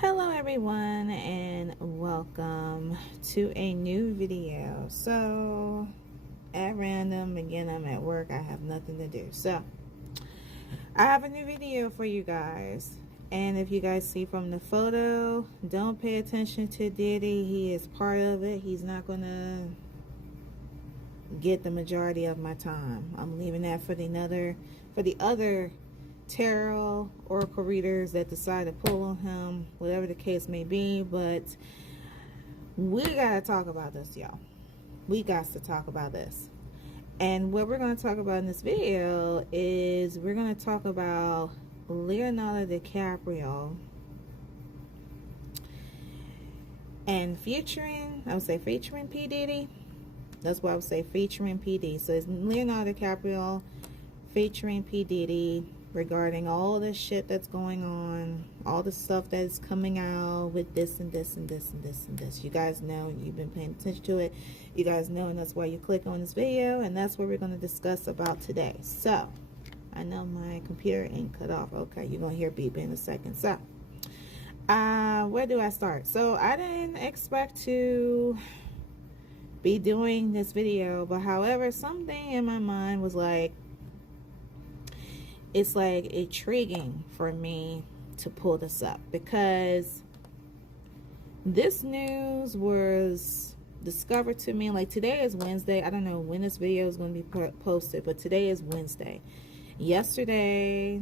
Hello everyone and welcome to a new video. So at random, again, I'm at work, I have nothing to do, so I have a new video for you guys. And if you guys see from the photo, don't pay attention to Diddy. He is part of it. He's not gonna get the majority of my time. I'm leaving that for the other tarot oracle readers that decide to pull on him, whatever the case may be. But we gotta talk about this, y'all. We got to talk about this. And what we're going to talk about in this video is we're going to talk about Leonardo Dicaprio and featuring P Diddy. That's why I would say featuring P Diddy. So it's Leonardo Dicaprio featuring P Diddy regarding all the shit that's going on, all the stuff that's coming out with this and this and this and this and this. You guys know, you've been paying attention to it. You guys know, and that's why you click on this video, and that's what we're going to discuss about today. So I know my computer ain't cut off. Okay, you're going to hear beep in a second. So where do I start? So I didn't expect to be doing this video, but however, something in my mind was like, it's like intriguing for me to pull this up, because this news was discovered to me, like, today is Wednesday. I don't know when this video is going to be posted, but today is Wednesday. Yesterday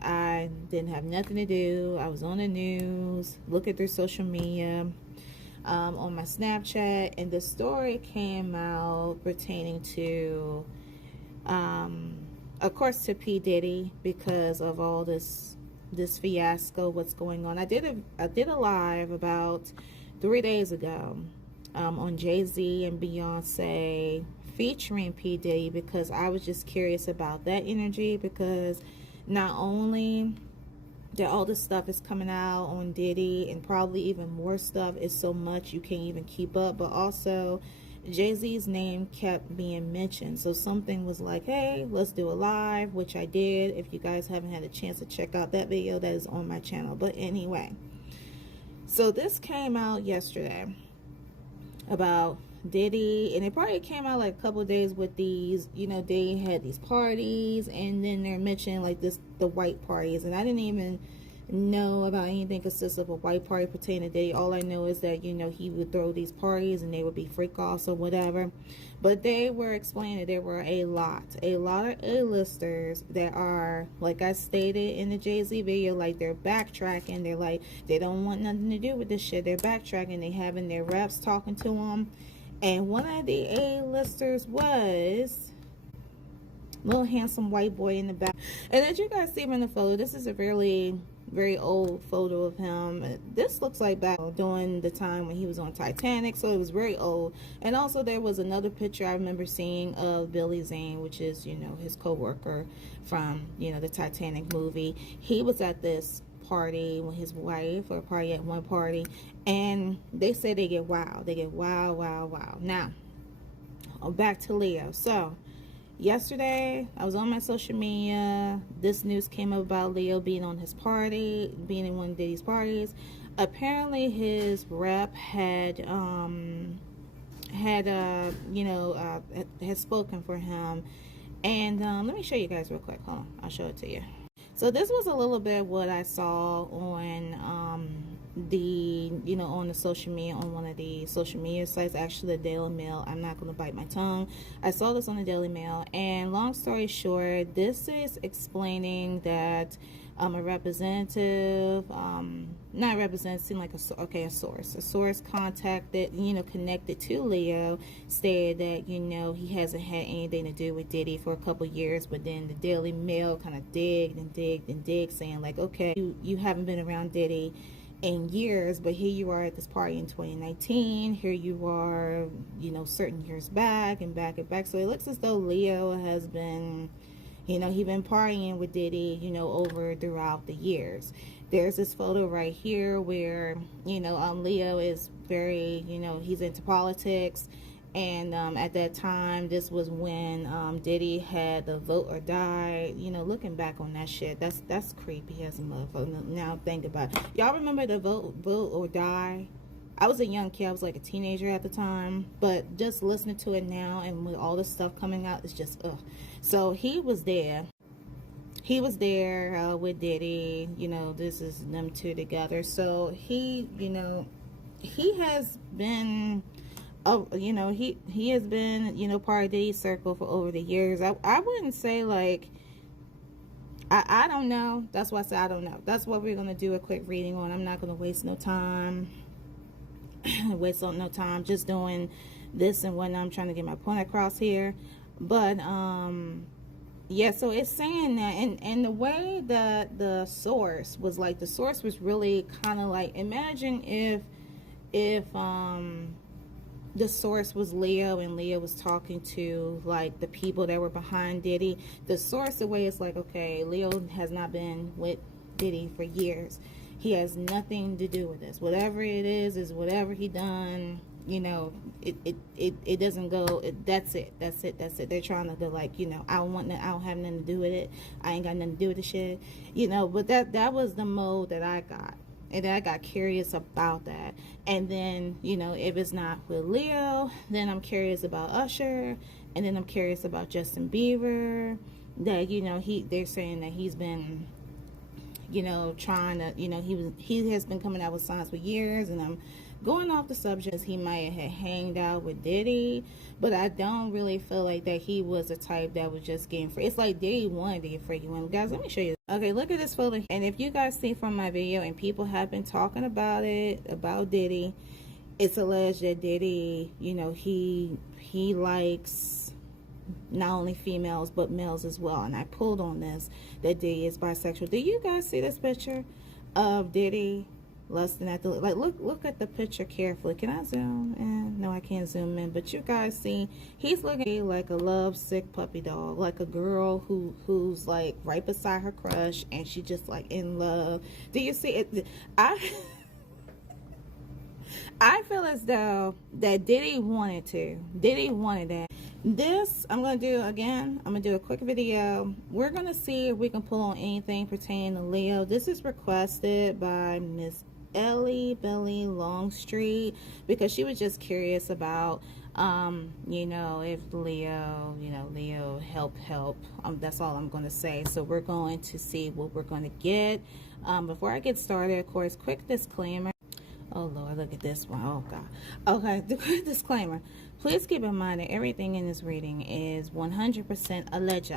I didn't have nothing to do. I was on the news, looking through social media, on my Snapchat, and the story came out pertaining to of course to P Diddy, because of all this fiasco, what's going on. I did a live about 3 days ago on Jay-Z and Beyonce featuring P Diddy, because I was just curious about that energy, because not only that all this stuff is coming out on Diddy, and probably even more stuff, is so much you can't even keep up, but also Jay-Z's name kept being mentioned. So something was like, hey, let's do a live, which I did. If you guys haven't had a chance to check out that video, that is on my channel. But anyway, so this came out yesterday about Diddy, and it probably came out like a couple of days with these, you know, they had these parties, and then they're mentioning like the white parties, and I didn't even know about anything consists of a white party pertaining to Diddy. All I know is that, you know, he would throw these parties and they would be freak offs or whatever. But they were explaining that there were a lot of A-listers that are, like I stated in the Jay-Z video, like they're backtracking. They're like, they don't want nothing to do with this shit. They're backtracking. They having their reps talking to them. And one of the A-listers was little handsome white boy in the back. And as you guys see in the photo, this is a very old photo of him. This looks like back during the time when he was on Titanic, so it was very old. And also there was another picture I remember seeing of Billy Zane, which is, you know, his co-worker from, you know, the Titanic movie. He was at this party with his wife, or a party at one party, and they say they get wild. They get wild. Now, back to Leo. So yesterday, I was on my social media. This news came up about Leo being on his party, being in one of Diddy's parties. Apparently, his rep had spoken for him. And let me show you guys real quick. Hold on, I'll show it to you. So this was a little bit what I saw on on the social media, on one of the social media sites, actually the Daily Mail. I'm not going to bite my tongue. I saw this on the Daily Mail, and long story short, this is explaining that a representative, not representative, seemed like a source contacted, connected to Leo, stated that, he hasn't had anything to do with Diddy for a couple years. But then the Daily Mail kind of digged, saying like, okay, you haven't been around Diddy in years, but here you are at this party in 2019. Here you are, certain years back. So it looks as though Leo has been, he been partying with Diddy, over throughout the years. There's this photo right here where, Leo is very, he's into politics, And at that time, this was when Diddy had the vote or die. You know, looking back on that shit, that's creepy as a motherfucker. Now think about it. Y'all remember the vote or die? I was a young kid. I was like a teenager at the time. But just listening to it now and with all this stuff coming out, it's just ugh. So he was there. He was there with Diddy. You know, this is them two together. So he, you know, he has been, oh, you know, he has been, you know, part of Diddy's circle for over the years. I wouldn't say like, I don't know. That's why I said I don't know. That's what we're gonna do a quick reading on. I'm not gonna waste no time. Waste no time just doing this and when I'm trying to get my point across here. But yeah, so it's saying that, and the way that the source was like, the source was really kind of like, imagine if the source was Leo and Leo was talking to like the people that were behind Diddy. The source, the way it's like, okay, Leo has not been with Diddy for years. He has nothing to do with this. Whatever it is whatever he done. You know, it doesn't go. That's it. They're trying to go like, you know, I don't have nothing to do with it. I ain't got nothing to do with the shit. You know, but that was the mode that I got. And then I got curious about that. And then, you know, if it's not with Leo, then I'm curious about Usher. And then I'm curious about Justin Bieber. That, you know, they're saying that he's been, you know, trying to, you know, he has been coming out with songs for years. And I'm going off the subject, he might have hanged out with Diddy, but I don't really feel like that he was a type that was just getting free. It's like Diddy wanted to get free. Guys, let me show you. Okay, look at this photo. And if you guys see from my video, and people have been talking about it, about Diddy, it's alleged that Diddy, you know, he likes not only females but males as well. And I pulled on this, that Diddy is bisexual. Do you guys see this picture of Diddy lusting at the, like, look at the picture carefully. Can I zoom in? No, I can't zoom in, but you guys see he's looking like a love sick puppy dog, like a girl who's like right beside her crush and she just like in love. Do you see it? I feel as though that Diddy wanted that. This I'm gonna do again. I'm gonna do a quick video. We're gonna see if we can pull on anything pertaining to Leo. This is requested by Miss Ellie Belly Longstreet because she was just curious about you know, if Leo, you know, Leo help that's all I'm going to say. So we're going to see what we're going to get. Before I get started, of course, quick disclaimer. Oh Lord, look at this one. Oh God. Okay, the quick disclaimer. Please keep in mind that everything in this reading is 100% alleged,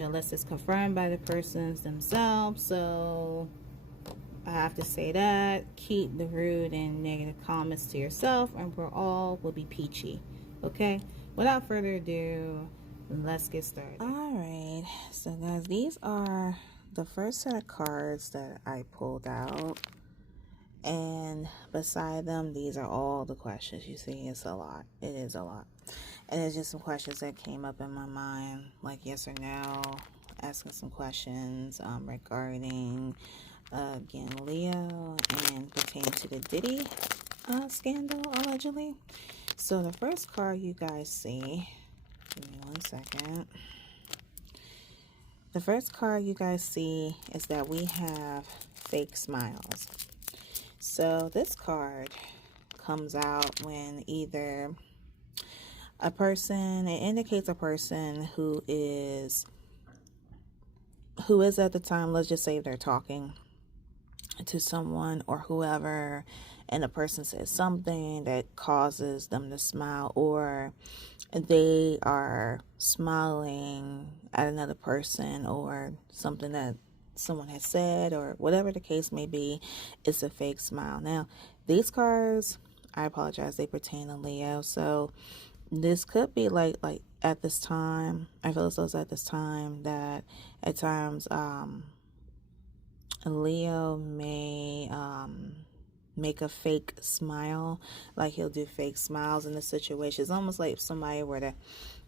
unless it's confirmed by the persons themselves. So I have to say that. Keep the rude and negative comments to yourself, and we're all will be peachy. Okay? Without further ado, let's get started. Alright, so guys, these are the first set of cards that I pulled out. And beside them, these are all the questions. You see, it's a lot. It is a lot. And it's just some questions that came up in my mind, like yes or no, asking some questions regarding again, Leo, and pertaining to the Diddy scandal, allegedly. So the first card you guys see, give me 1 second. The first card you guys see is that we have fake smiles. So this card comes out when either a person, it indicates a person who is at the time, let's just say they're talking to someone or whoever, and the person says something that causes them to smile, or they are smiling at another person or something that someone has said, or whatever the case may be. It's a fake smile. Now these cards, I apologize, they pertain to Leo. So this could be like at this time, I feel as though it's at this time that at times Leo may make a fake smile. Like he'll do fake smiles in the situation. It's almost like if somebody were to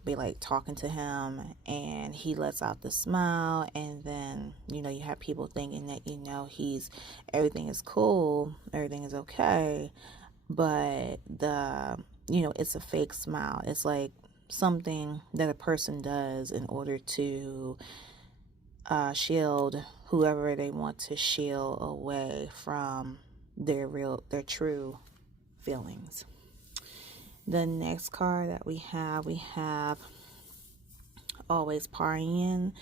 be like talking to him and he lets out the smile, and then, you know, you have people thinking that, you know, everything is cool, everything is okay, but you know, it's a fake smile. It's like something that a person does in order to shield whoever they want to shield away from their true feelings. The next card that we have always partying,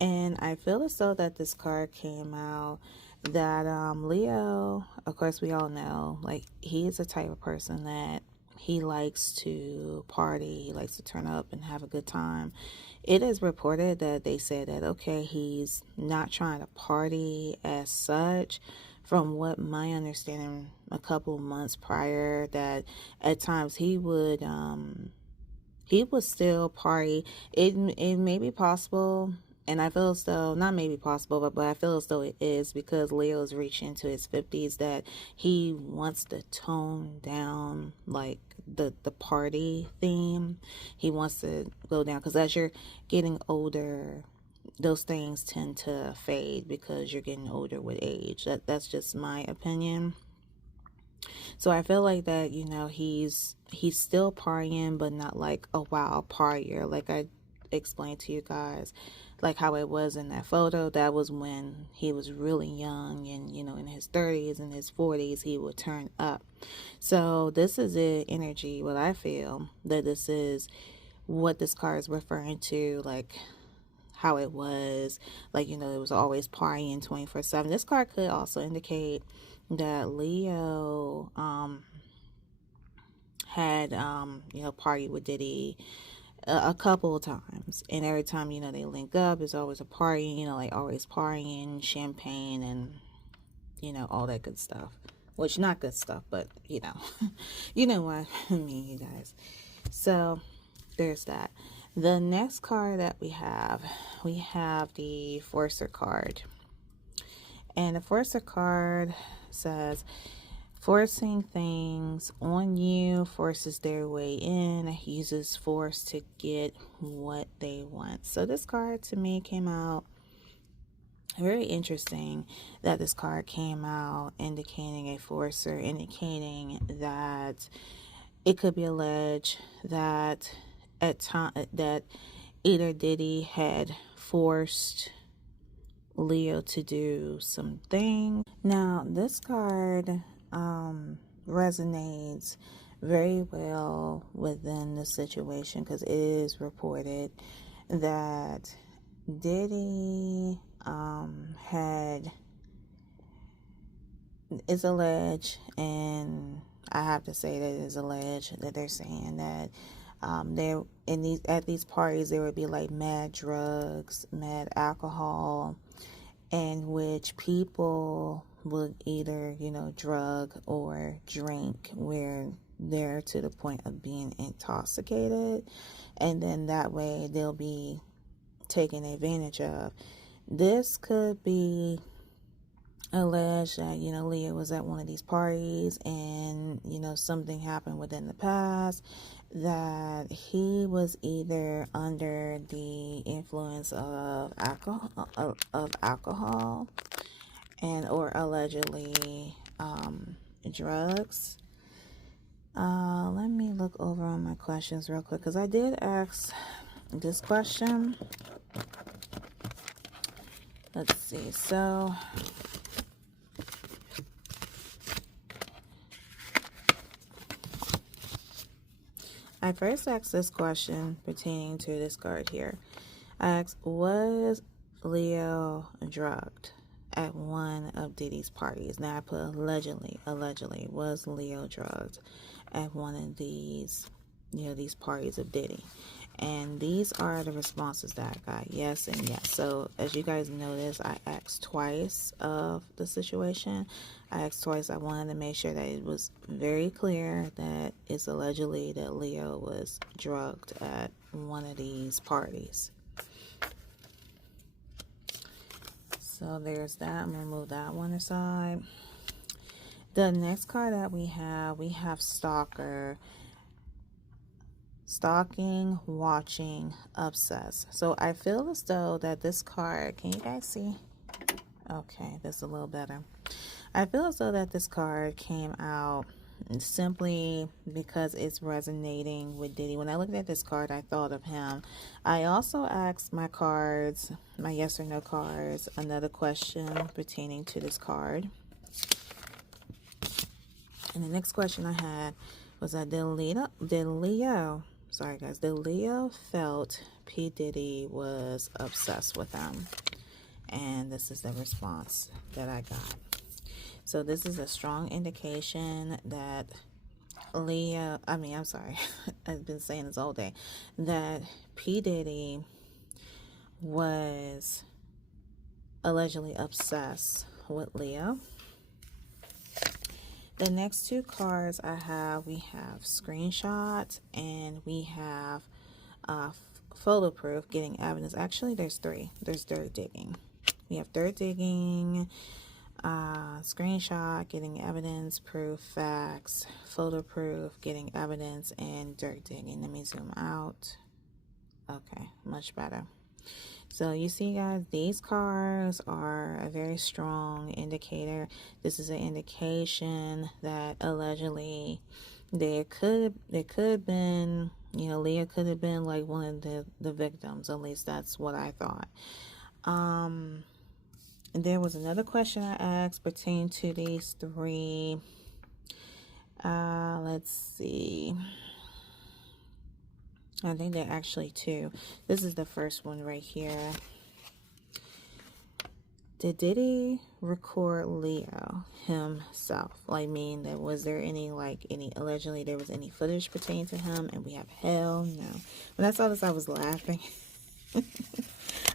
and I feel as though that this card came out that Leo, of course we all know, like, he is the type of person that he likes to party, he likes to turn up and have a good time. It is reported that they said that, okay, he's not trying to party as such. From what my understanding, a couple months prior, that at times he would still party. It may be possible, and I feel as though, not maybe possible, but I feel as though it is, because Leo is reaching into his 50s, that he wants to tone down, like, the party theme. He wants to go down, because as you're getting older, those things tend to fade because you're getting older with age. That's just my opinion. So I feel like that, you know, he's still partying, but not like a wild partier. Like I explained to you guys, like how it was in that photo. That was when he was really young, and, you know, in his 30s and his 40s, he would turn up. So this is the energy, what I feel that this is what this card is referring to, like how it was, like, you know, it was always partying 24/7. This card could also indicate that Leo had you know, partied with Diddy a couple of times, and every time, you know, they link up, it's always a party, you know, like always partying, champagne, and, you know, all that good stuff. Which, not good stuff, but, you know, you know what I mean, you guys. So there's that. The next card that we have the Forcer card. And the Forcer card says, forcing things on you, forces their way in, uses force to get what they want. So this card to me came out very interesting, that this card came out indicating a forcer, indicating that it could be alleged that at time that either Diddy had forced Leo to do something. Now this card resonates very well within the situation, because it is reported that Diddy is alleged, and I have to say that it is alleged, that they're saying that there at these parties there would be like mad drugs, mad alcohol, in which people would either, you know, drug or drink where they're to the point of being intoxicated, and then that way they'll be taken advantage of. This could be alleged that, you know, Leah was at one of these parties, and, you know, something happened within the past, that he was either under the influence of alcohol and or allegedly drugs. Let me look over on my questions real quick, because I did ask this question. Let's see. So I first asked this question pertaining to this card here. I asked, was Leo drugged at one of Diddy's parties? Now I put allegedly, was Leo drugged at one of these, you know, these parties of Diddy? And these are the responses that I got, yes and yes. So as you guys notice, I asked twice of the situation. I asked twice. I wanted to make sure that it was very clear that it's allegedly that Leo was drugged at one of these parties. So there's that. I'm going to move that one aside. The next card that we have stalker. Stalking, watching, obsessed. So I feel as though that this card, can you guys see? Okay, that's a little better. I feel as though that this card came out simply because it's resonating with Diddy. When I looked at this card, I thought of him. I also asked my cards, my yes or no cards, another question pertaining to this card. And the next question I had was that did Leo felt P Diddy was obsessed with him? And this is the response that I got. So this is a strong indication that I've been saying this all day, that P Diddy was allegedly obsessed with Leo. The next two cards we have screenshots and we have photo proof, getting evidence. Actually, there's three. There's dirt digging. We have dirt digging, screenshot, getting evidence, proof, facts, photo proof, getting evidence, and dirt digging. Let me zoom out. Okay, much better. So you see, guys, these cards are a very strong indicator. This is an indication that allegedly there could have been, Leah could have been like one of the victims. At least that's what I thought. There was another question I asked pertaining to these three. Let's see. I think there are actually two. This is the first one right here. Did Diddy record Leo himself? Was there any allegedly there was any footage pertaining to him? And we have hell no. When I saw this, I was laughing.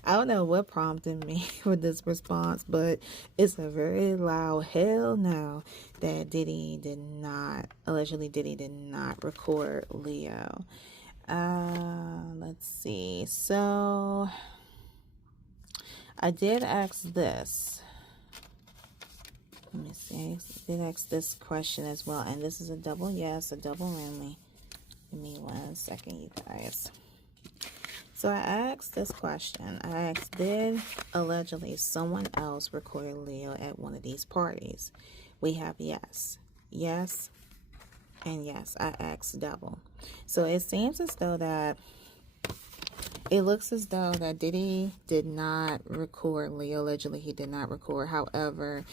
I don't know what prompted me with this response, but it's a very loud hell no that Diddy did not record Leo. Let's see. So I did ask this. Let me see. I did ask this question as well, and this is a double yes, a double whammy. Give me 1 second, you guys. So I asked this question. I asked, did allegedly someone else record Leo at one of these parties? We have yes, yes, and yes. I asked double. So it seems as though that it looks as though that Diddy did not record Leo. Allegedly, he did not record. However,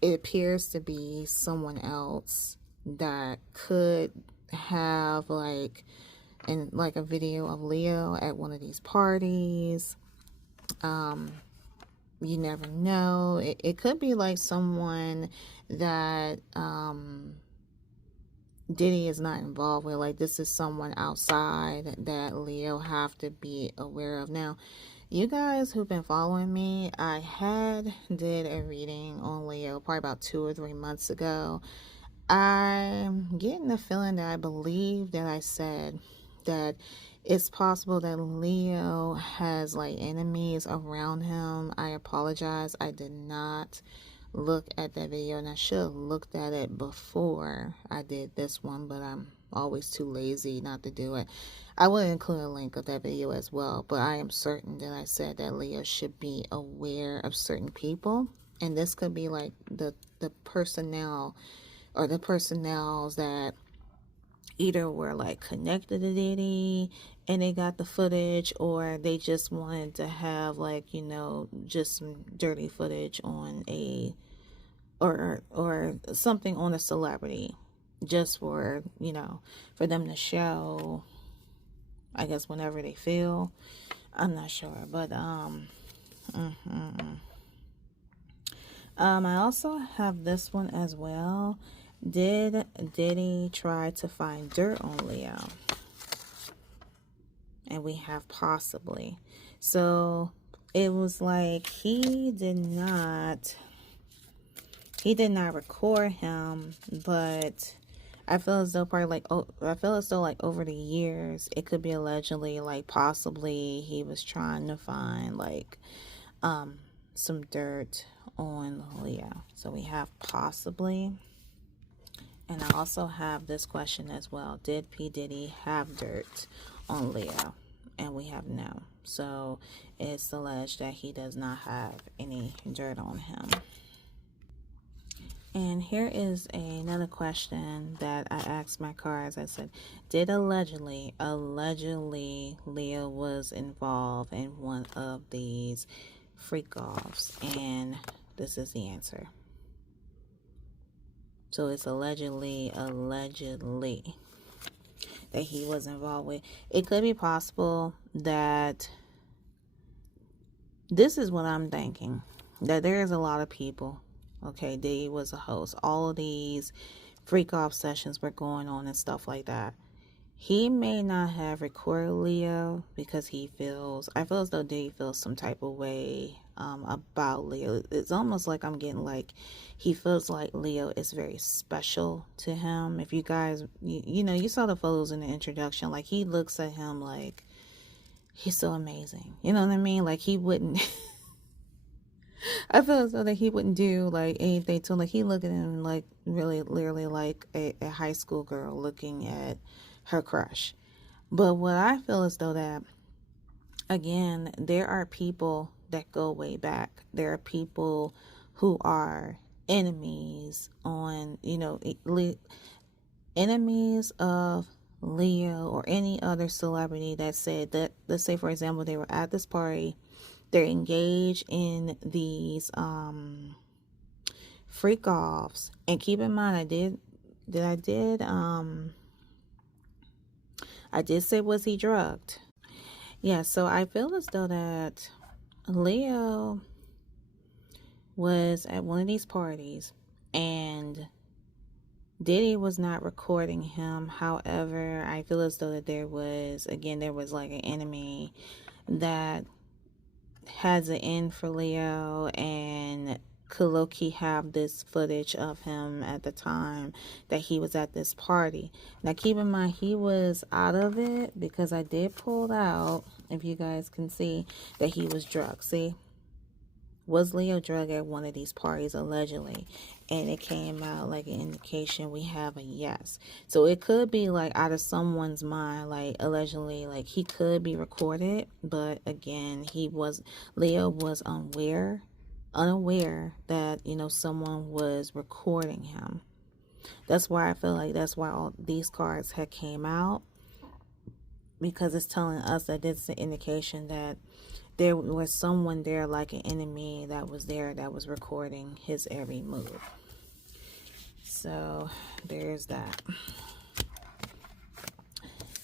it appears to be someone else that could have a video of Leo at one of these parties. You never know. It could be like someone that Diddy is not involved with. Like, this is someone outside that Leo have to be aware of. Now, you guys who've been following me, I did a reading on Leo probably about 2 or 3 months ago. I'm getting the feeling that I believe that I said that it's possible that Leo has enemies around him. I apologize. I did not look at that video, and I should have looked at it before I did this one, but I'm always too lazy not to do it. I will include a link of that video as well, but I am certain that I said that Leo should be aware of certain people, and this could be like the personnel or the personnels that either were connected to Diddy and they got the footage, or they just wanted to have just some dirty footage on or something on a celebrity, just for for them to show, I guess, whenever they feel. I'm not sure, but I also have this one as well. Did Diddy try to find dirt on Leo? And we have possibly. So it was like he did not record him, but I feel as though over the years it could be allegedly possibly he was trying to find some dirt on Leo. So we have possibly. And I also have this question as well. Did P Diddy have dirt on Leo? And we have no. So it's alleged that he does not have any dirt on him. And here is another question that I asked my cards. I said, did allegedly Leo was involved in one of these freak offs? And this is the answer. So it's allegedly that he was involved with. It could be possible that this is what I'm thinking, that there is a lot of people. Okay, Diddy was a host. All of these freak off sessions were going on and stuff like that. He may not have recorded Leo because I feel as though Diddy feels some type of way about Leo. It's almost like I'm getting like, he feels like Leo is very special to him. If you guys, you saw the photos in the introduction, like he looks at him like he's so amazing. You know what I mean? Like he wouldn't... I feel as though that he wouldn't do like anything to him. Like he looked at him like really, literally like a high school girl looking at her crush. But what I feel is though that, again, there are people that go way back. There are people who are enemies enemies of Leo or any other celebrity that said that, let's say for example, they were at this party, they're engaged in these freak offs. And keep in mind, I did say, was he drugged? Yeah, so I feel as though that Leo was at one of these parties and Diddy was not recording him. However, I feel as though that there was like an enemy that has an end for Leo and could low-key have this footage of him at the time that he was at this party. Now keep in mind, he was out of it because I did pull out, if you guys can see, that he was drugged. See, was Leo drugged at one of these parties allegedly? And it came out like an indication we have a yes. So it could be like out of someone's mind, like allegedly, like he could be recorded, but again, Leo was unaware that someone was recording him. That's why I feel like that's why all these cards had came out, because it's telling us that it's an indication that there was someone there, like an enemy that was there, that was recording his every move. So there's that.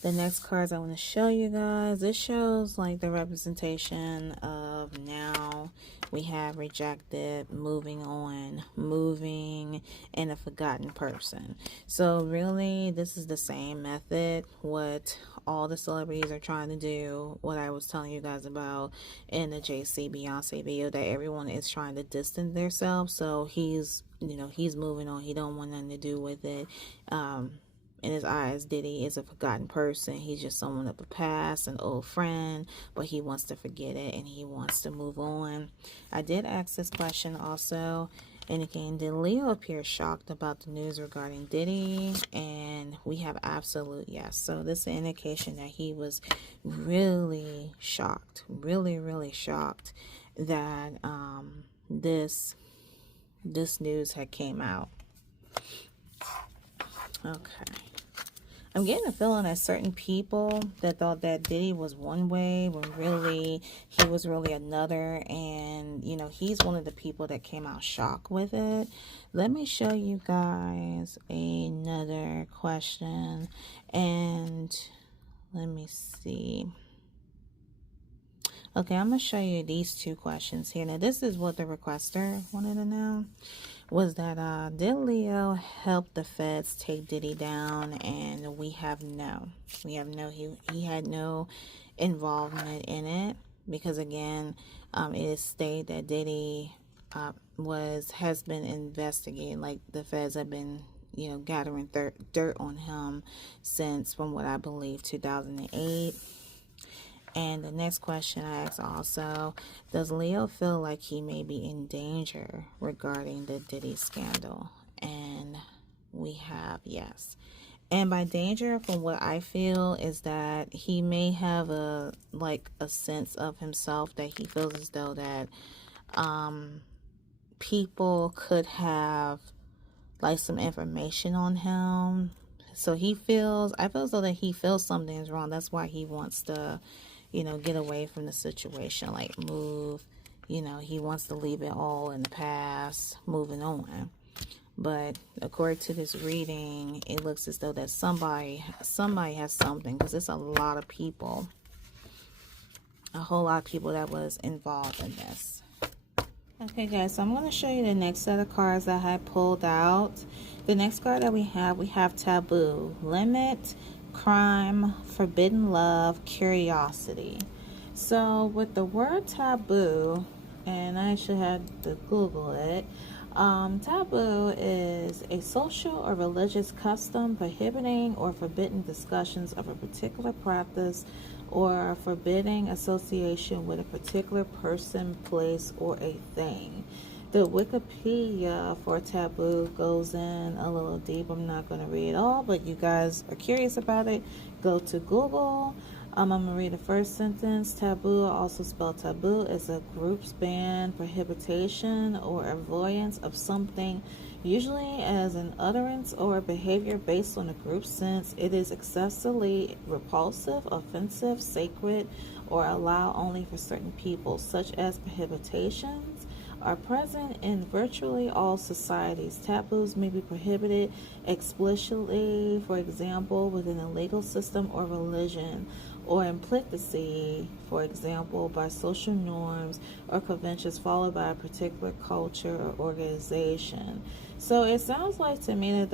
The next cards I want to show you guys, this shows like the representation of now. We have rejected, moving on, moving, and a forgotten person. So really, this is the same method what all the celebrities are trying to do, what I was telling you guys about in the JC Beyonce video, that everyone is trying to distance themselves. So he's moving on. He don't want nothing to do with it. In his eyes, Diddy is a forgotten person. He's just someone of the past, an old friend, but he wants to forget it and he wants to move on. I did ask this question also, and again, did Leo appear shocked about the news regarding Diddy? And we have absolute yes. So this is an indication that he was really shocked, really shocked that this news had came out. Okay. I'm getting a feeling that certain people that thought that Diddy was one way when really he was really another. And, he's one of the people that came out shocked with it. Let me show you guys another question. And let me see. Okay, I'm going to show you these two questions here. Now, this is what the requester wanted to know. Was that did Leo help the feds take Diddy down? And we have no. He had no involvement in it, because again, it is stated that Diddy has been investigating, like the feds have been gathering dirt on him since, from what I believe, 2008. And the next question I asked also, does Leo feel like he may be in danger regarding the Diddy scandal? And we have yes. And by danger, from what I feel, is that he may have a sense of himself that he feels as though that people could have like some information on him. So he feels, I feel as though that he feels something is wrong. That's why he wants to, you know, get away from the situation, like move, you know, he wants to leave it all in the past, moving on. But according to this reading, it looks as though that somebody has something, because it's a lot of people, a whole lot of people that was involved in this. Okay guys, so I'm going to show you the next set of cards that I had pulled out. The next card that we have taboo, limit, crime, forbidden love, curiosity. So with the word taboo, and I actually had to Google it, taboo is a social or religious custom prohibiting or forbidding discussions of a particular practice or forbidding association with a particular person, place, or a thing. The Wikipedia for taboo goes in a little deep. I'm not going to read it all, but you guys are curious about it, go to Google. I'm going to read the first sentence. Taboo, also spelled taboo, is a group's ban, prohibition, or avoidance of something, usually as an utterance or behavior based on a group sense. It is excessively repulsive, offensive, sacred, or allowed only for certain people, such as prohibitions are present in virtually all societies. Taboos may be prohibited explicitly, for example, within a legal system or religion, or implicitly, for example, by social norms or conventions followed by a particular culture or organization. So it sounds like to me that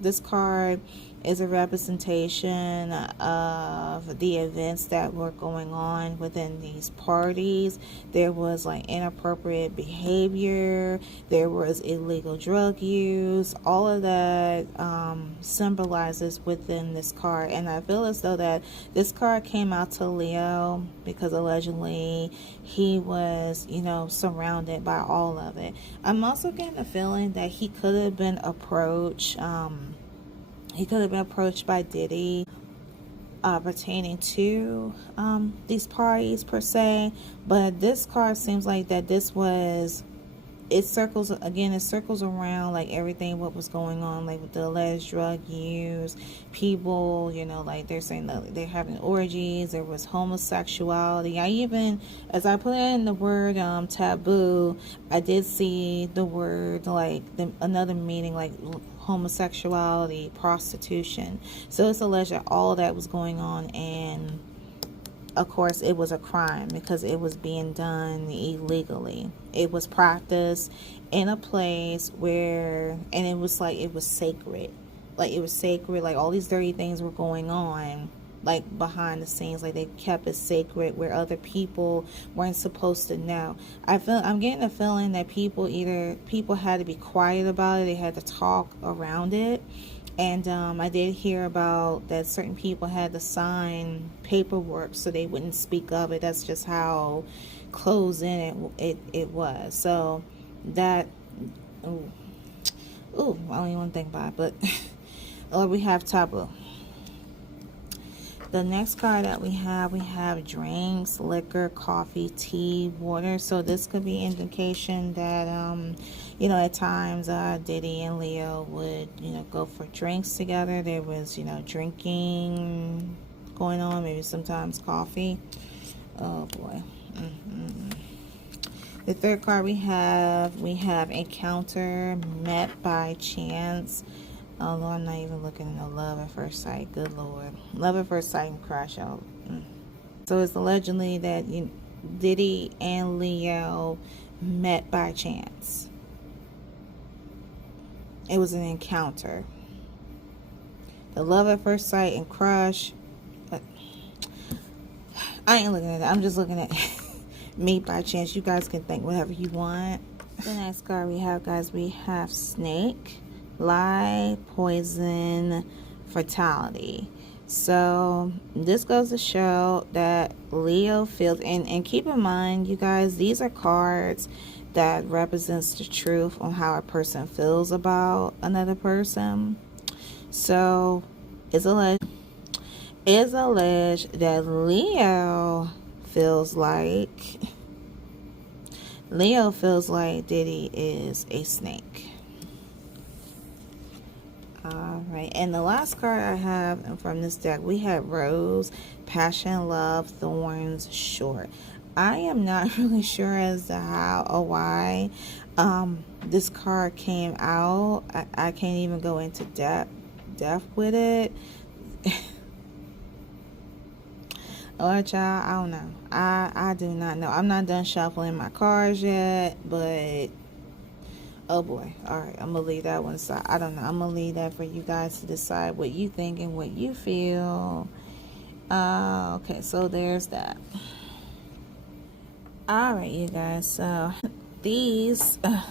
this card is a representation of the events that were going on within these parties. There was like inappropriate behavior, there was illegal drug use, all of that symbolizes within this card. And I feel as though that this card came out to Leo because allegedly he was, you know, surrounded by all of it. I'm also getting a feeling that he could have been approached. He could have been approached by Diddy pertaining to these parties per se. But this card seems like that this was, it circles around like everything what was going on, like with the alleged drug use, people, you know, like they're saying that they're having orgies, there was homosexuality. I even, as I put in the word taboo, I did see the word like another meaning, like homosexuality, prostitution. So it's alleged that all of that was going on, and of course it was a crime because it was being done illegally. It was practiced in a place where, and it was like, it was sacred. Like it was sacred, like all these dirty things were going on like behind the scenes, like they kept it sacred where other people weren't supposed to know. I'm getting a feeling that people had to be quiet about it, they had to talk around it. And I did hear about that certain people had to sign paperwork so they wouldn't speak of it. That's just how closed in it was. So that, I don't even want to think about it, but we have taboo. The next card that we have drinks, liquor, coffee, tea, water. So this could be indication that, you know, at times Diddy and Leo would, you know, go for drinks together. There was, you know, drinking going on, maybe sometimes coffee. Oh boy. The third card we have encounter, met by chance. Although I'm not even looking at no love at first sight. Good Lord. Love at first sight and crash out. So it's allegedly that Diddy and Leo met by chance. It was an encounter. The love at first sight and crush. I ain't looking at that. I'm just looking at meet by chance. You guys can think whatever you want. The next card we have, guys, we have snake, lie, poison, fatality. So this goes to show that Leo feels, and keep in mind, you guys, these are cards that represents the truth on how a person feels about another person. So it's alleged that Leo feels like Diddy is a snake. Alright, and the last card I have from this deck, we have Rose, Passion, Love, Thorns, Short. I am not really sure as to how or why this card came out. I can't even go into depth with it. Oh, child, I don't know. I do not know. I'm not done shuffling my cards yet, but oh boy. Alright, I'm gonna leave that one aside. I don't know. I'm gonna leave that for you guys to decide what you think and what you feel. Okay, so there's that. Alright, you guys, so these are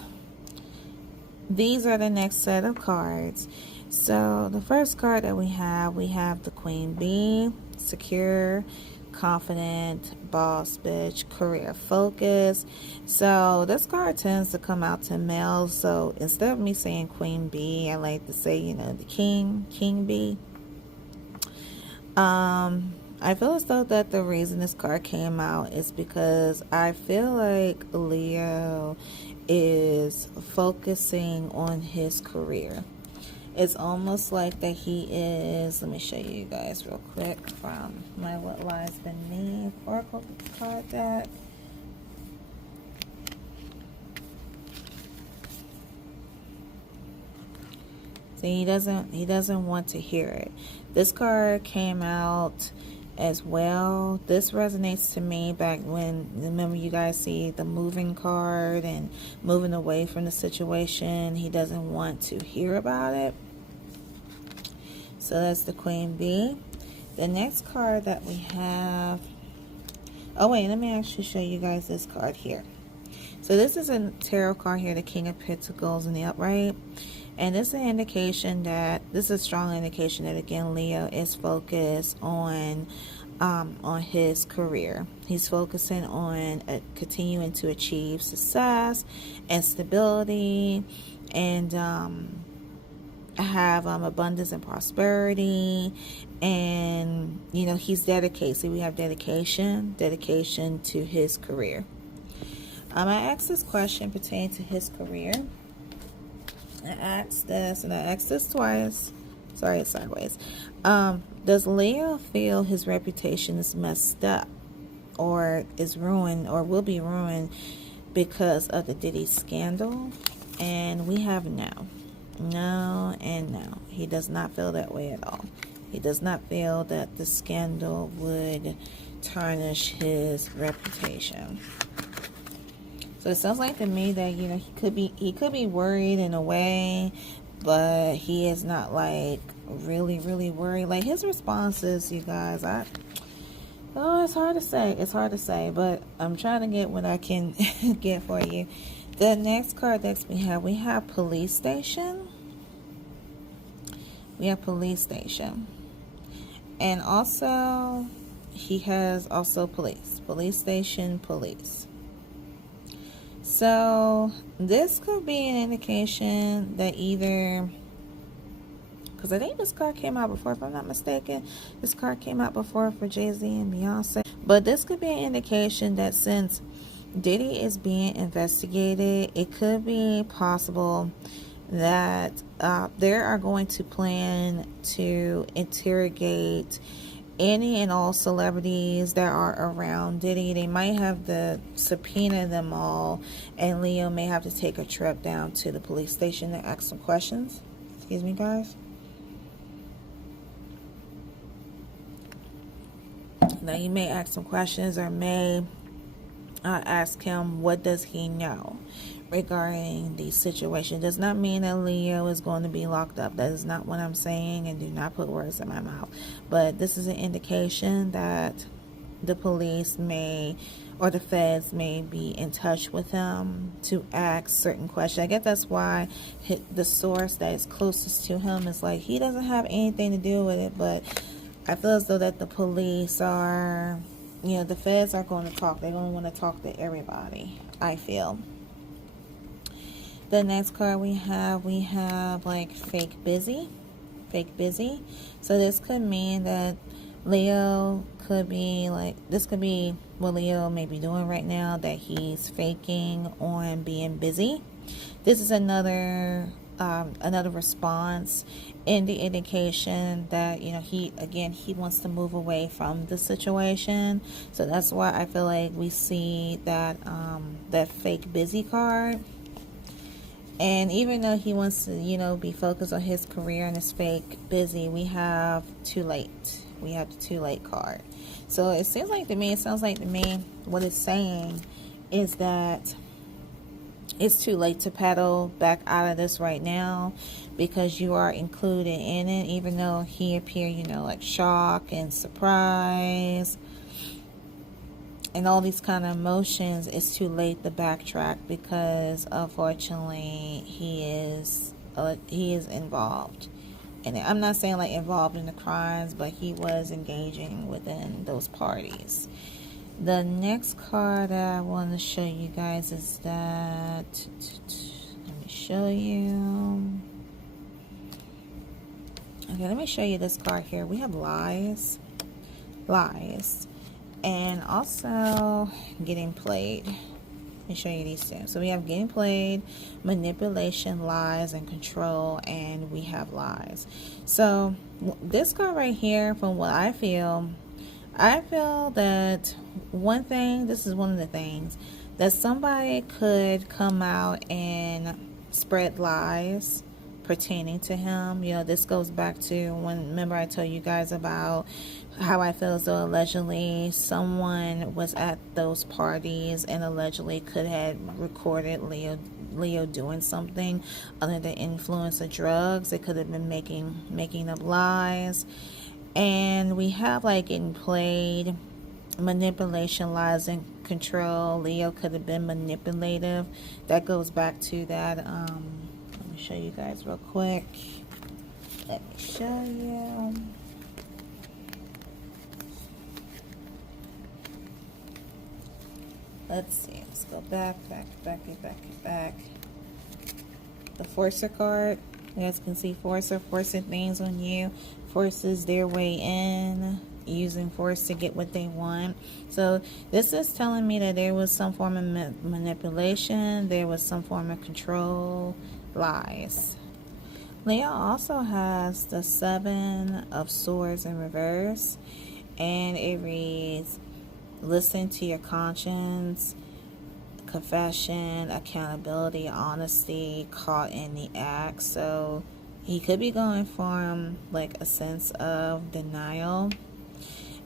the next set of cards. So the first card that we have the Queen Bee, secure, confident, boss bitch, career focus. So this card tends to come out to males, so instead of me saying Queen Bee, I like to say, you know, the king bee. I feel as though that the reason this card came out is because I feel like Leo is focusing on his career. It's almost like that he is, let me show you guys real quick from my What Lies Beneath Oracle card deck. See, he doesn't want to hear it. This card came out as well. This resonates to me back when, remember you guys see the moving card and moving away from the situation. He doesn't want to hear about it. So that's the Queen Bee. The next card that we have, oh wait, let me actually show you guys this card here. So this is a tarot card here, the King of Pentacles in the upright. And this is an indication that, this is a strong indication that, again, Leo is focused on his career. He's focusing on continuing to achieve success and stability and have abundance and prosperity. And, you know, he's dedicated. See, we have dedication to his career. I asked this question pertaining to his career. I asked this, and I asked this twice. Sorry, it's sideways. Does Leo feel his reputation is messed up, or is ruined, or will be ruined because of the Diddy scandal? And we have no. No and no. He does not feel that way at all. He does not feel that the scandal would tarnish his reputation. So it sounds like to me that, you know, he could be worried in a way, but he is not like really worried. Like his responses, you guys, it's hard to say. It's hard to say, but I'm trying to get what I can get for you. The next card that we have Police Station. We have Police Station. And also he has also police. Police Station, police. So this could be an indication that either, because I think this card came out before, if I'm not mistaken. This card came out before for Jay-Z and Beyonce. But this could be an indication that since Diddy is being investigated, it could be possible that they are going to plan to interrogate any and all celebrities that are around Diddy. They might have to subpoena them all, and Leo may have to take a trip down to the police station to ask some questions. Excuse me, guys. Now, he may ask some questions, or may ask him what does he know regarding the situation. Does not mean that Leo is going to be locked up. That is not what I'm saying, and do not put words in my mouth. But this is an indication that the police may, or the feds may be in touch with him to ask certain questions. I guess that's why the source that is closest to him is like, he doesn't have anything to do with it, but I feel as though that the police are, you know, the feds are going to talk. They're going to want to talk to everybody, I feel. The next card we have like fake busy. So this could mean that Leo could be like, this could be what Leo may be doing right now, that he's faking on being busy. This is another another response, in the indication that, you know, he wants to move away from the situation. So that's why I feel like we see that that fake busy card. And even though he wants to, you know, be focused on his career and his fake busy, we have too late. We have the too late card. So it sounds like to me, what it's saying is that it's too late to paddle back out of this right now, because you are included in it. Even though he appeared, you know, like shock and surprise and all these kind of emotions, it's too late to backtrack, because unfortunately he is involved. And I'm not saying like involved in the crimes, but he was engaging within those parties. The next card that I want to show you guys is that, let me show you. Okay, let me show you this card here. We have lies, and also getting played. Let me show you these two. So we have getting played, manipulation, lies, and control, and we have lies. So this card right here, from what I feel that this is one of the things, that somebody could come out and spread lies pertaining to him. You know, this goes back to when, remember I told you guys about how I feel as though allegedly someone was at those parties and allegedly could have recorded Leo doing something under the influence of drugs. It could have been making up lies. And we have like getting played, manipulation, lies, and control. Leo could have been manipulative. That goes back to that. Let me show you guys real quick. Let me show you. Let's see. Let's go back. The Forcer card. You guys can see Forcer forcing things on you. Forces their way in, using force to get what they want. So this is telling me that there was some form of manipulation. There was some form of control, lies. Leo also has the Seven of Swords in reverse, and it reads, listen to your conscience, confession, accountability, honesty, caught in the act. So he could be going from like a sense of denial,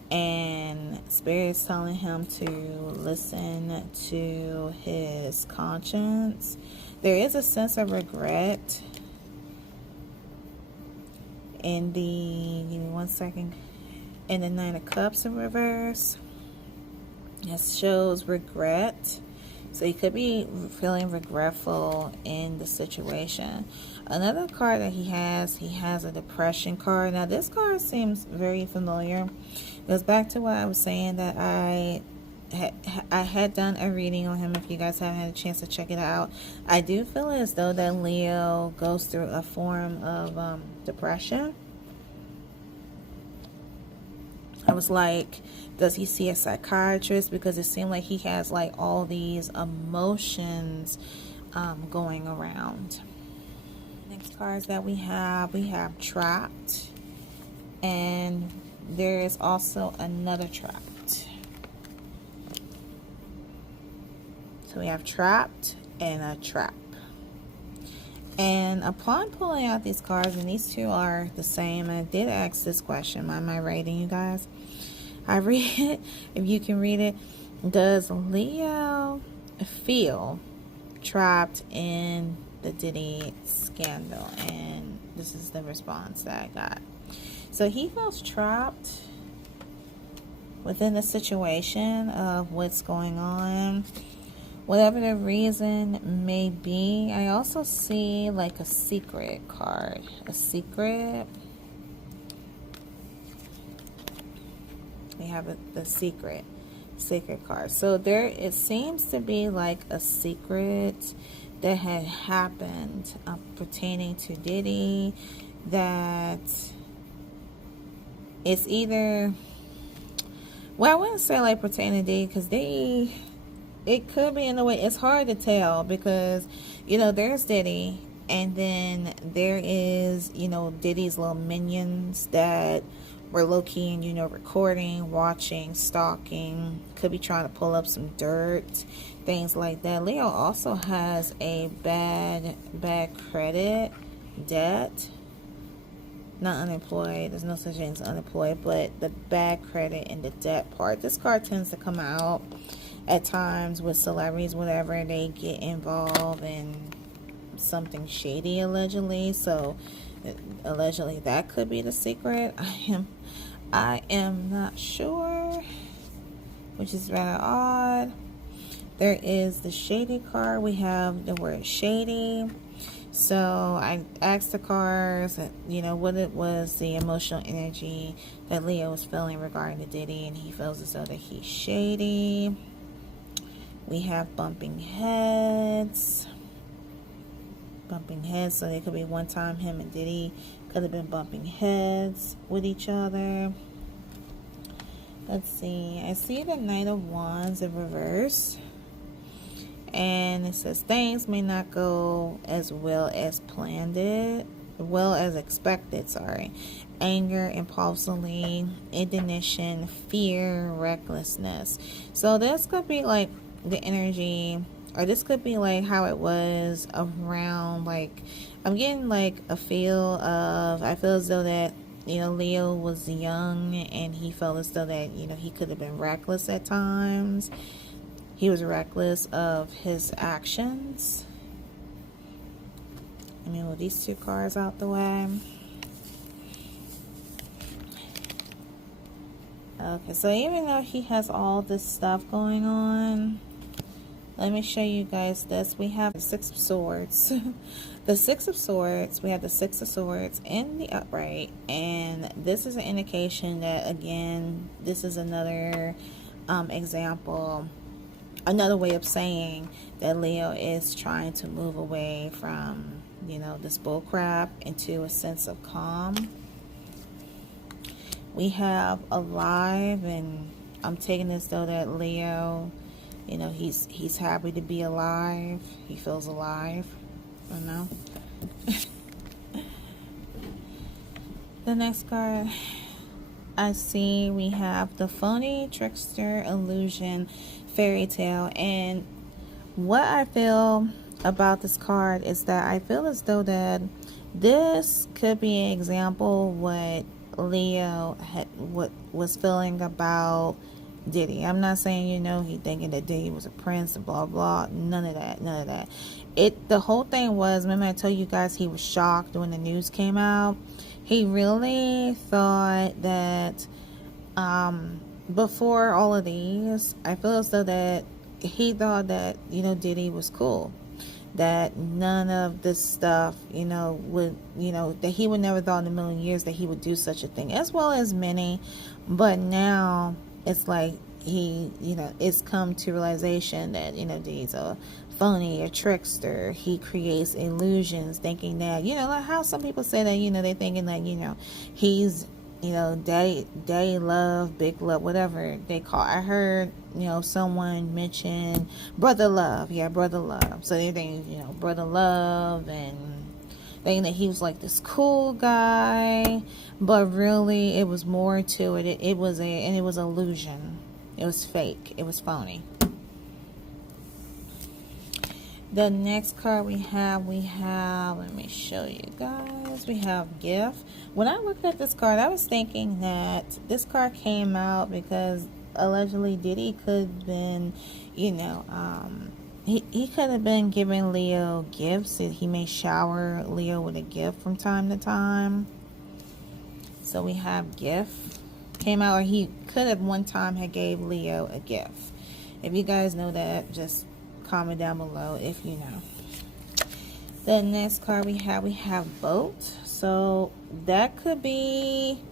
and Spirit's telling him to listen to his conscience. There is a sense of regret in the, give me 1 second, in the Nine of Cups in reverse. It shows regret. So he could be feeling regretful in the situation. Another card that he has a depression card. Now this card seems very familiar. It goes back to what I was saying, that I had done a reading on him. If you guys haven't had a chance to check it out, I do feel as though that Leo goes through a form of depression. I was like, does he see a psychiatrist? Because it seemed like he has like all these emotions going around. Next cards that we have trapped, and there is also another trapped. So we have trapped and a trap. And upon pulling out these cards, and these two are the same, I did ask this question. Am I writing, you guys? I read it. If you can read it. Does Leo feel trapped in the Diddy scandal? And this is the response that I got. So he feels trapped within the situation of what's going on, whatever the reason may be. I also see like a secret card. A secret. We have the secret card. So there, it seems to be like a secret that had happened pertaining to Diddy, that it's either, well, I wouldn't say like pertaining to Diddy, because it could be in a way, it's hard to tell, because, you know, there's Diddy, And then there is, you know, Diddy's little minions that were low-key and, you know, recording, watching, stalking, could be trying to pull up some dirt, things like that. Leo also has a bad credit, debt, not unemployed. There's no such thing as unemployed, but the bad credit and the debt part. This card tends to come out at times with celebrities, whatever, they get involved in something shady, allegedly. So allegedly that could be the secret. I am not sure, which is rather odd. There is the shady card. We have the word shady. So I asked the cards, you know, what it was, the emotional energy that Leo was feeling regarding the Diddy, and he feels as though that he's shady. We have bumping heads. Bumping heads, so there could be one time him and Diddy could have been bumping heads with each other. Let's see. I see the Knight of Wands in reverse. And it says things may not go as well as planned it. Well as expected, sorry. Anger, impulsively, indignation, fear, recklessness. So this could be like the energy, or this could be like how it was around, like, I'm getting like a feel of, I feel as though that, you know, Leo was young and he felt as though that, you know, he could have been reckless at times. He was reckless of his actions. Let me move these two cards out the way. Okay, so even though he has all this stuff going on, let me show you guys this. We have the Six of Swords. The Six of Swords, we have the Six of Swords in the upright. And this is an indication that, again, this is another example, another way of saying that Leo is trying to move away from, you know, this bull crap into a sense of calm. We have alive, and I'm taking this though that Leo, you know, he's happy to be alive. He feels alive. I know. The next card I see, we have the phony, trickster, illusion, fairy tale. And what I feel about this card is that I feel as though that this could be an example what Leo what was feeling about Diddy. I'm not saying, you know, he thinking that Diddy was a prince and blah blah, none of that. The whole thing was, remember I told you guys he was shocked when the news came out. He really thought that before all of these, I feel as though that he thought that, you know, Diddy was cool, that none of this stuff, you know, would, you know, that he would never thought in a million years that he would do such a thing, as well as many. But now it's like he, you know, it's come to realization that, you know, Diddy's a phony, a trickster. He creates illusions, thinking that, you know, like how some people say that, you know, they're thinking that, you know, he's, you know, daddy love, big love, whatever they call. I heard, you know, someone mention brother love. Yeah, brother love. So they think, you know, brother love, and thinking that he was like this cool guy, but really it was more to it. It was illusion. It was fake. It was phony. The next card we have, let me show you guys, we have gift. When I looked at this card, I was thinking that this card came out because allegedly Diddy could have been, you know, he could have been giving Leo gifts. He may shower Leo with a gift from time to time. So we have gift came out, or he could have one time had gave Leo a gift. If you guys know that, just comment down below if you know. The next card we have boat. So that could be,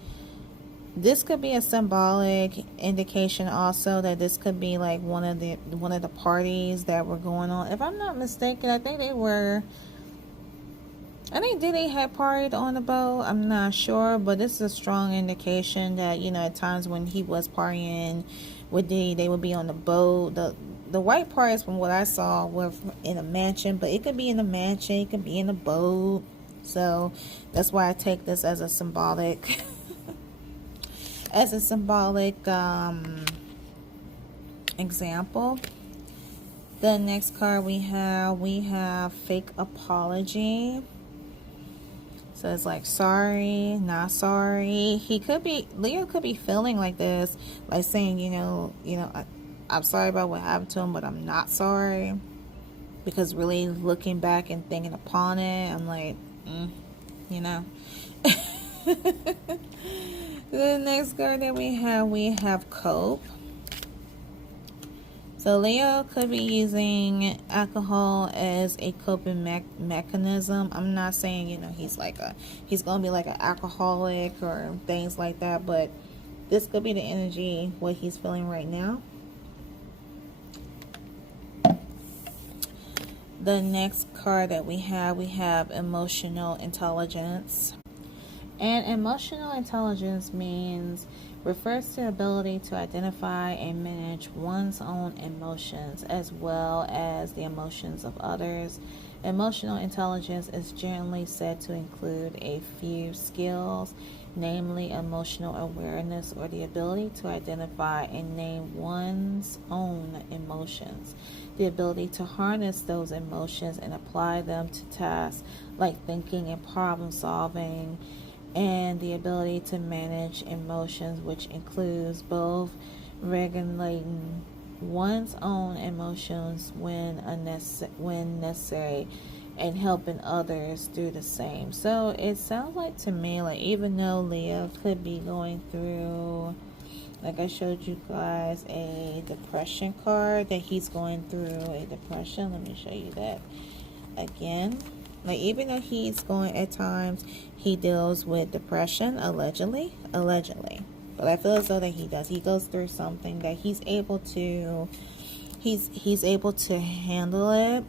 this could be a symbolic indication also that this could be like one of the parties that were going on. If I'm not mistaken, I think Diddy had partied on the boat. I'm not sure, but this is a strong indication that, you know, at times when he was partying with Diddy, they would be on the boat. the white part is from what I saw was in a mansion, but it could be in a mansion, it could be in a boat. So that's why I take this as a symbolic as a symbolic example. The next card we have fake apology. So it's like sorry, not sorry. Leo could be feeling like this, like saying, I'm sorry about what happened to him, but I'm not sorry. Because really looking back and thinking upon it, I'm like, The next card that we have cope. So Leo could be using alcohol as a coping mechanism. I'm not saying, he's going to be like an alcoholic or things like that, but this could be the energy, what he's feeling right now. The next card that we have emotional intelligence. And emotional intelligence refers to the ability to identify and manage one's own emotions as well as the emotions of others. Emotional intelligence is generally said to include a few skills, namely emotional awareness or the ability to identify and name one's own emotions, the ability to harness those emotions and apply them to tasks like thinking and problem solving, and the ability to manage emotions, which includes both regulating one's own emotions when necessary and helping others do the same. So it sounds like to me, like even though Leo could be going through, like I showed you guys, a depression card, that he's going through a depression. Let me show you that again. Like even though he's going, at times he deals with depression, allegedly, but I feel as though that he goes through something that he's able to handle it.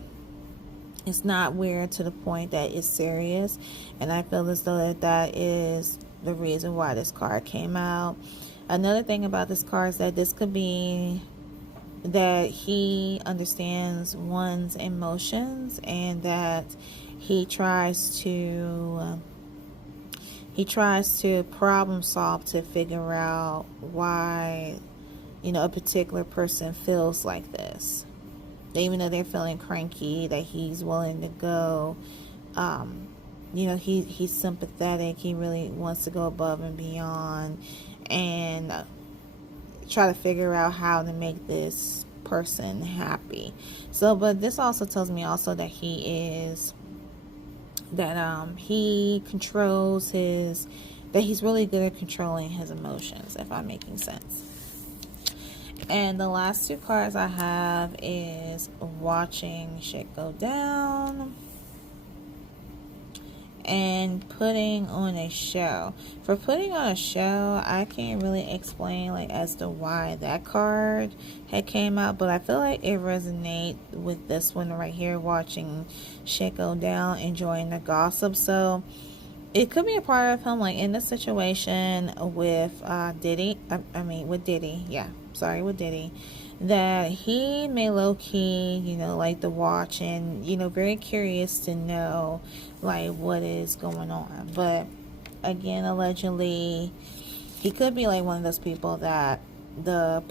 It's not weird to the point that it's serious, and I feel as though that is the reason why this card came out. Another thing about this card is that this could be that he understands one's emotions, and that he tries to problem solve to figure out why a particular person feels like this. Even though they're feeling cranky, that he's willing to go, he's sympathetic. He really wants to go above and beyond and try to figure out how to make this person happy. So, but this also tells me also that he controls that he's really good at controlling his emotions, if I'm making sense. And the last two cards I have is watching shit go down and putting on a show. For putting on a show, I can't really explain as to why that card had came out, but I feel like it resonates with this one right here, watching shit go down, enjoying the gossip. So it could be a part of him, in this situation with Diddy. With Diddy. Yeah, sorry, with Diddy. That he may low-key, like to watch and, very curious to know, what is going on. But, again, allegedly, he could be, one of those people that the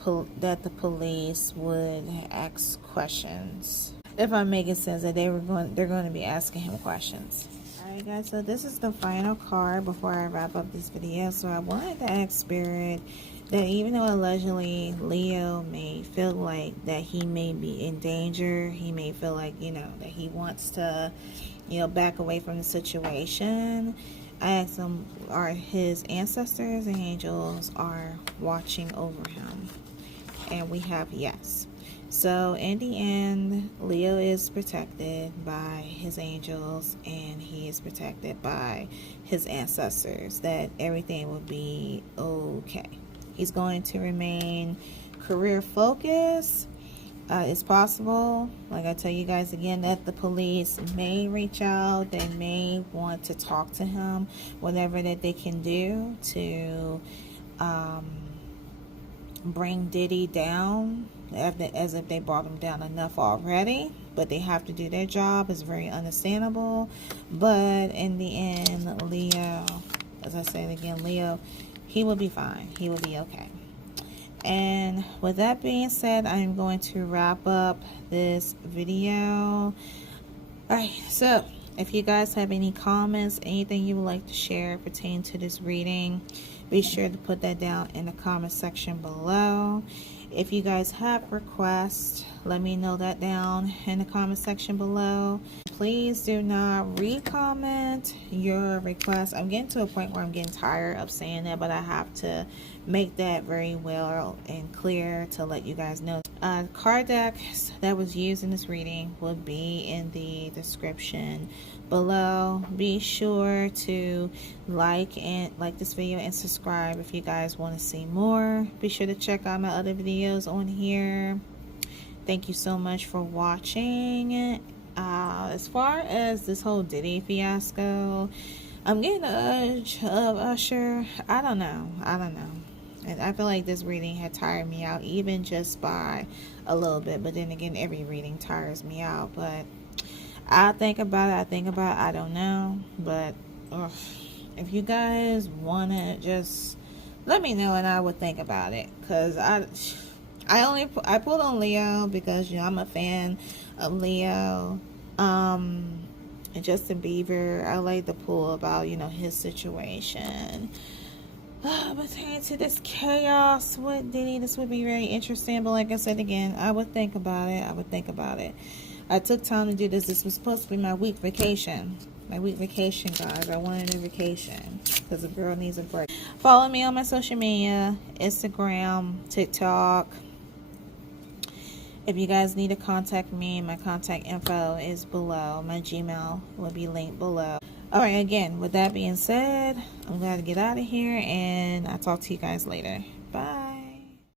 police would ask questions. If I'm making sense, that they're going to be asking him questions. Alright guys, so this is the final card before I wrap up this video. So I wanted to ask Spirit that even though allegedly Leo may feel like that he may be in danger, he may feel like, that he wants to, back away from the situation, I asked him, are his ancestors and angels are watching over him? And we have yes. So in the end, Leo is protected by his angels and he is protected by his ancestors, that everything will be okay. He's going to remain career focused. It's possible, like I tell you guys again, that the police may reach out. They may want to talk to him, whatever that they can do to bring Diddy down. as if they brought them down enough already. But they have to do their job. It's very understandable. But in the end, Leo, as I said again, Leo, he will be fine. He will be okay. And with that being said, I'm going to wrap up this video. Alright, so if you guys have any comments, anything you would like to share pertaining to this reading, be sure to put that down in the comment section below. If you guys have requests, let me know that down in the comment section below. Please do not re-comment your requests. I'm getting to a point where I'm getting tired of saying that, but I have to make that very well and clear to let you guys know. Card decks that was used in this reading will be in the description below. Be sure to like this video and subscribe if you guys want to see more. Be sure to check out my other videos on here. Thank you so much for watching. As far as this whole Diddy fiasco, I'm getting the urge of Usher. I don't know. And I feel like this reading had tired me out, even just by a little bit. But then again, every reading tires me out. But I think about it. I don't know. But if you guys want to, just let me know and I would think about it. Because I pulled on Leo because, you know, I'm a fan of Leo. And Justin Bieber, I like to pull about, you know, his situation. Pertaining to this chaos with Diddy, this would be very interesting. But like I said again, I would think about it. I took time to do this. This was supposed to be my week vacation. Guys. I wanted a vacation because the girl needs a break. Follow me on my social media, Instagram, TikTok. If you guys need to contact me, my contact info is below. My Gmail will be linked below. Alright, again, with that being said, I'm going to get out of here and I'll talk to you guys later.